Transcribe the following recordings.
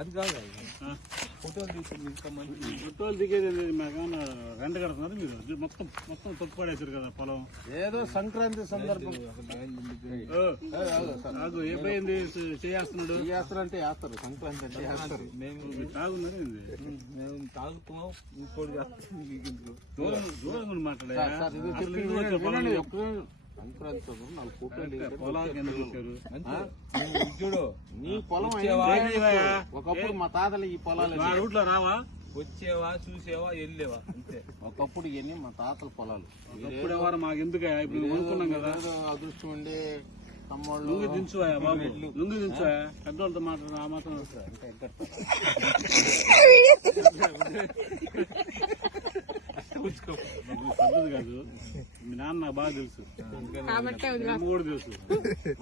అది కాదు ఫోటోలు దిగేది మాకేమన్నా రెంట్ కడుతున్నారు మీరు మొత్తం మొత్తం తప్పు పడేసారు కదా పొలం. ఏదో సంక్రాంతి సందర్భం నాకు ఏమైంది చేస్తున్నాడు అంటే వేస్తారు, సంక్రాంతి అంటే వేస్తారు. మేము తాగున్నారు మేము తాగుతున్నాం, ఇంకోటి దూరం మాట్లాడా సంక్రాంతి నాలుగు ఫోటోలు పొలానికి ఎందుకు వచ్చారు? చూడు నీ పొలం ఒకప్పుడు మా తాతలు ఈ పొలాలు రూట్లో రావా? వచ్చేవా చూసేవా వెళ్ళేవా అంతే. ఒకప్పుడు ఇవన్నీ మా తాతల పొలాలు. ఇప్పుడు ఎవరు మాకు ఎందుకు ఇప్పుడు అనుకున్నాం కదా. అదృష్టం ఉండి తమ్ముళ్ళు లుంగి దించువా బాబు, లుంగి దించువా. పెద్దవాళ్ళతో మాట్లాడు ఆ మాత్రం పద్ధతి కాదు. మీ నాన్న నాకు బాగా తెలుసు, అమ్మ కూడా తెలుసు.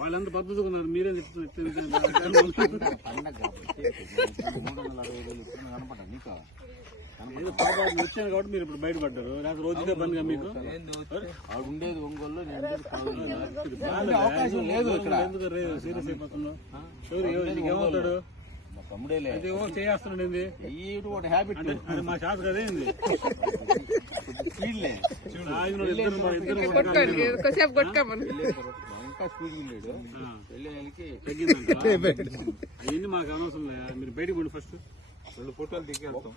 వాళ్ళంత పద్ధతిగా ఉన్నారు, మీరే ఏదో పొరపాటు వచ్చాను కాబట్టి మీరు ఇప్పుడు బయటపడ్డారు. లేకపోతే రోజుకే బంద్గా మీకు ఉండేది ఒంగోలు. అవకాశం లేదు ఇక్కడ. ఎందుకు సీరియస్ అయిపోతున్నావు? ఏమవుతాడు? తమ్ముడే అయితే చేస్తున్నాడు ఏంది హ్యాబిట్ అది మా చేత కదేంది. స్పీడ్లే ఇంకా స్పీడ్ వెళ్ళాడు. అవన్నీ మాకు అనవసరం లే. మీరు బయటకు పోండి ఫస్ట్. 2 ఫోటోలు దిగేస్తాం.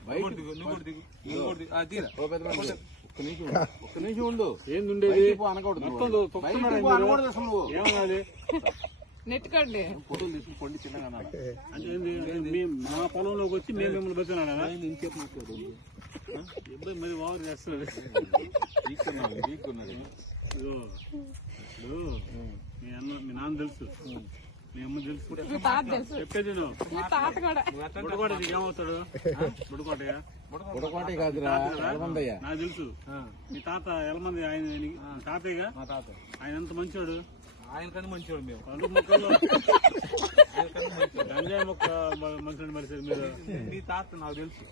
ఒక్క నిమిషం ఉండు. ఏంది ఉండేది? అనకూడదు. ఏమనాలి? నెట్టుకోండి. ఫోటోలు తీసుకుని కొండి చిన్నగా అంటే ఏంది? మా పొలంలోకి వచ్చి మేము మిమ్మల్ని బతున్నాడా? ఇంకేపు మాట్లాడు. ఇబ్బంది మరి ఓవర్ చేస్తున్నాడు. వీక్ ఉన్నది. ఇదో ఇప్పుడు మీ నాన్న తెలుసు, మీ అమ్మ తెలుసు, చెప్పేది బుడకోట ఏమవుతాడు? బుడకోటయ్యా బుడకోటే కాదురా, నాకు తెలుసు. మీ తాత ఎలమంది ఆయన తాతయ్యగా. మా తాత ఆయన ఎంత మంచోడు. ఆయన కన్నా మంచివాడు. మేము కళ్ళు మొక్కలు గంజాయి మొక్క మంచి మరి సార్ మీరు. మీ తాత నాకు తెలుసు.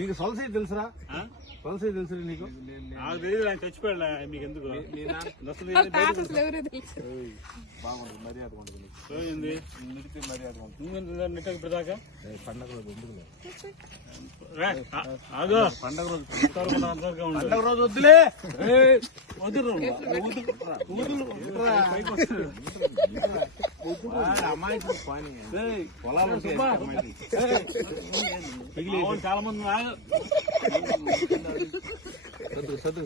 నీకు సొలసీ తెలుసురా? సొలసీ తెలుసు నీకు? నాకు తెలియదు. ఆయన చచ్చిపోయాడు. మీకు ఎందుకు బాగుంటుంది, మర్యాద ఉంటుంది. ఏంది మర్యాద ఉంటుంది. నెట్ ఇప్పటిదాకా పండగ రోజు ఎందుకు పండగ రోజు పండగ రోజు వద్దులే. అమ్మాయి పొలాలు చాలా మంది సద్దు